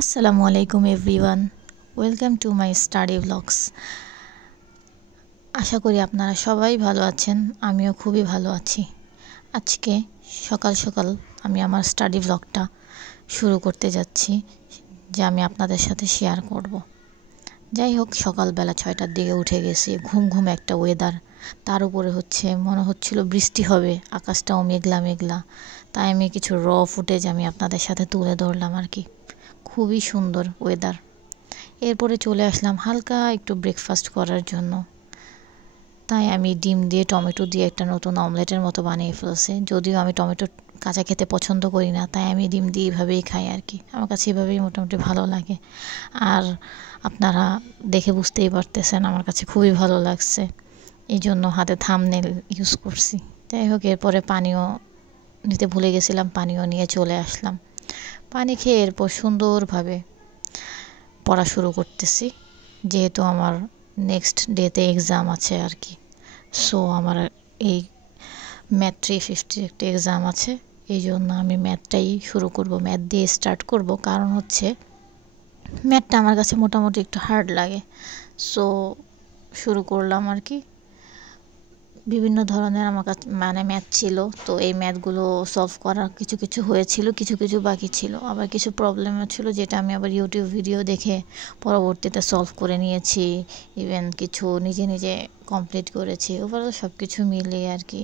আসসালামু আলাইকুম everyone, welcome to my study blogs. আশা করি আপনারা সবাই ভালো আছেন, আমিও খুবই ভালো আছি। আজকে সকাল সকাল আমি আমার স্টাডি ব্লগটা শুরু করতে যাচ্ছি, যা আমি আপনাদের সাথে শেয়ার করব। যাই হোক, সকালবেলা 6টার দিকে উঠে গেছি, ঘুম ঘুম একটা ওয়েদার, তার উপরে মনে হচ্ছিল বৃষ্টি হবে, আকাশটাও মেঘলা মেঘলা। তাই আমি কিছু ফুটেজ আমি আপনাদের সাথে তুলে ধরলাম আর কি। খুবই সুন্দর ওয়েদার। এরপরে চলে আসলাম হালকা একটু ব্রেকফাস্ট করার জন্য। তাই আমি ডিম দিয়ে টমেটো দিয়ে একটা নতুন অমলেটের মতো বানিয়ে ফেলছি। যদিও আমি টমেটো কাঁচা খেতে পছন্দ করি না, তাই আমি ডিম দিয়ে এভাবেই খাই আর কি। আমার কাছে এভাবেই মোটামুটি ভালো লাগে। আর আপনারা দেখে বুঝতেই পারতেছেন আমার কাছে খুবই ভালো লাগছে, এই জন্য হাতে থাম্বনেল ইউজ করছি। যাই হোক, এরপরে পানিও নিতে ভুলে গেছিলাম, পানিও নিয়ে চলে আসলাম। পানি খেয়ে এরপর সুন্দরভাবে পড়া শুরু করতেছি, যেহেতু আমার নেক্সট ডেতে এক্সাম আছে আর কি। সো আমার এই ম্যাথ 350 একটা এক্সাম আছে, এই জন্য আমি ম্যাথটাই শুরু করব, ম্যাথ দিয়ে স্টার্ট করব। কারণ ম্যাথটা আমার কাছে মোটামুটি একটু হার্ড লাগে। সো শুরু করলাম আর কি। বিভিন্ন ধরনের আমার কাছে ম্যাথ ছিল, তো এই ম্যাথগুলো সলভ করা কিছু কিছু হয়েছিল, কিছু কিছু বাকি ছিল, আবার কিছু প্রবলেমও ছিল, যেটা আমি আবার ইউটিউব ভিডিও দেখে পরবর্তীতে সলভ করে নিয়েছি। ইভেন কিছু নিজে নিজে কমপ্লিট করেছি। ওভারঅল সব কিছু মিলিয়ে আর কি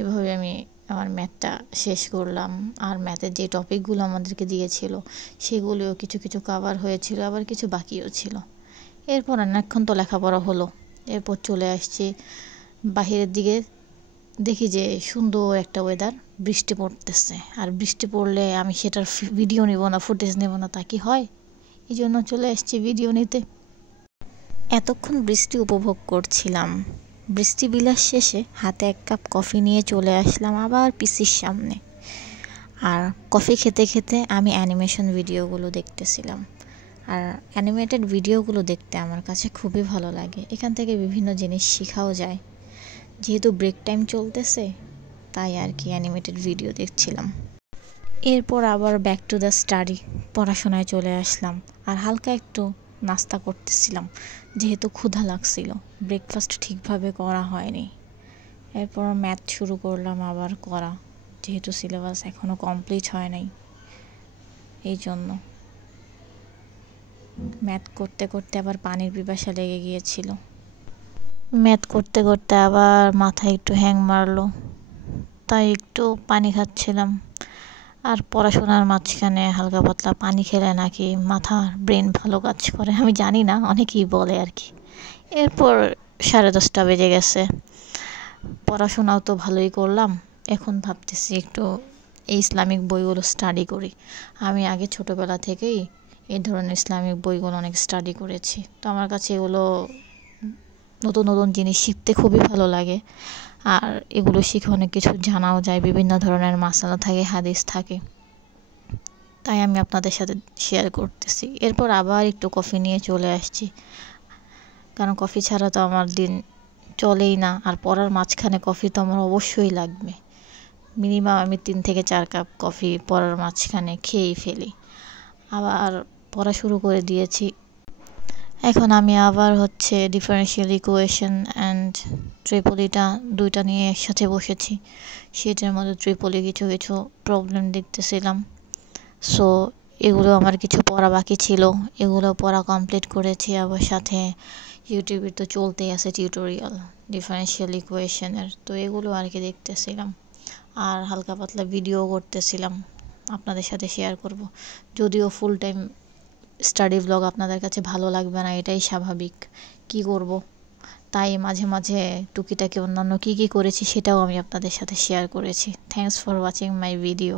এভাবে আমি আমার ম্যাথটা শেষ করলাম। আর ম্যাথের যে টপিকগুলো আমাদেরকে দিয়েছিল সেগুলিও কিছু কিছু কভার হয়েছিল, আবার কিছু বাকিও ছিল। এরপর অনেকক্ষণ তো লেখাপড়া হলো, এরপর চলে আসছি বাহিরের দিকে। দেখি যে সুন্দর একটা ওয়েদার, বৃষ্টি পড়তেছে। আর বৃষ্টি পড়লে আমি সেটার ভিডিও নেব না, ফুটেজ নেব না, তা কি হয়? এই জন্য চলে আসছি ভিডিও নিতে। এতক্ষণ বৃষ্টি উপভোগ করছিলাম। বৃষ্টি বিলাস শেষে হাতে এক কাপ কফি নিয়ে চলে আসলাম আবার পিসির সামনে। আর কফি খেতে খেতে আমি অ্যানিমেশন ভিডিওগুলো দেখতেছিলাম। আর অ্যানিমেটেড ভিডিওগুলো দেখতে আমার কাছে খুবই ভালো লাগে, এখান থেকে বিভিন্ন জিনিস শেখাও যায়। যেহেতু ব্রেক টাইম চলতেছে, তাই আর কি অ্যানিমেটেড ভিডিও দেখছিলাম। এরপর আবার ব্যাক টু দ্য স্টাডি, পড়াশোনায় চলে আসলাম। আর হালকা একটু নাস্তা করতেছিলাম, যেহেতু ক্ষুধা লাগছিল, ব্রেকফাস্ট ঠিকভাবে করা হয়নি। এরপর ম্যাথ শুরু করলাম আবার করা, যেহেতু সিলেবাস এখনও কমপ্লিট হয় নাই, এই জন্য ম্যাথ করতে করতে আবার পানির পিপাসা লেগে গিয়েছিল। ম্যাথ করতে করতে আবার মাথায় একটু হ্যাং মারলো, তাই একটু পানি খাচ্ছিলাম। আর পড়াশোনার মাঝখানে হালকা পাতলা পানি খেলে নাকি মাথার ব্রেন ভালো কাজ করে, আমি জানি না, অনেকেই বলে আর কি। এরপর 10:30 বেজে গেছে, পড়াশোনাও তো ভালোই করলাম। এখন ভাবতেছি একটু এই ইসলামিক বইগুলো স্টাডি করি। আমি আগে ছোটোবেলা থেকেই এই ধরনের ইসলামিক বইগুলো অনেক স্টাডি করেছি, তো আমার কাছে এগুলো নতুন নতুন জিনিস শিখতে খুবই ভালো লাগে। আর এগুলো শিখে অনেক কিছু জানাও যায়, বিভিন্ন ধরনের মাসালা থাকে, হাদিস থাকে, তাই আমি আপনাদের সাথে শেয়ার করতেছি। এরপর আবার একটু কফি নিয়ে চলে আসছি, কারণ কফি ছাড়া তো আমার দিন চলেই না। আর পড়ার মাঝখানে কফি তো আমার অবশ্যই লাগবে। মিনিমাম আমি 3 থেকে 4 কাপ কফি পড়ার মাঝখানে খেয়েই ফেলি। আবার পড়া শুরু করে দিয়েছি। এখন আমি আবার ডিফারেনশিয়াল ইকুয়েশন অ্যান্ড ট্রিপলিটা দুইটা নিয়ে একসাথে বসেছি। সেটার মধ্যে ট্রিপলি কিছু কিছু প্রবলেম দেখতেছিলাম। সো এগুলো আমার কিছু পড়া বাকি ছিল, এগুলো পড়া কমপ্লিট করেছি। আবার সাথে ইউটিউবে তো চলতেই আছে টিউটোরিয়াল ডিফারেনশিয়াল ইকুয়েশনের, তো এগুলো আর কি দেখতেছিলাম। আর হালকা পাতলা ভিডিও করতেছিলাম, আপনাদের সাথে শেয়ার করব। যদিও ফুল টাইম স্টাডি ব্লগ আপনাদের কাছে ভালো লাগবে না, এটাই স্বাভাবিক, কি করব। তাই মাঝে মাঝে টুকিটাকি অন্যান্য কী কী করেছি সেটাও আমি আপনাদের সাথে শেয়ার করেছি। Thanks for watching my video.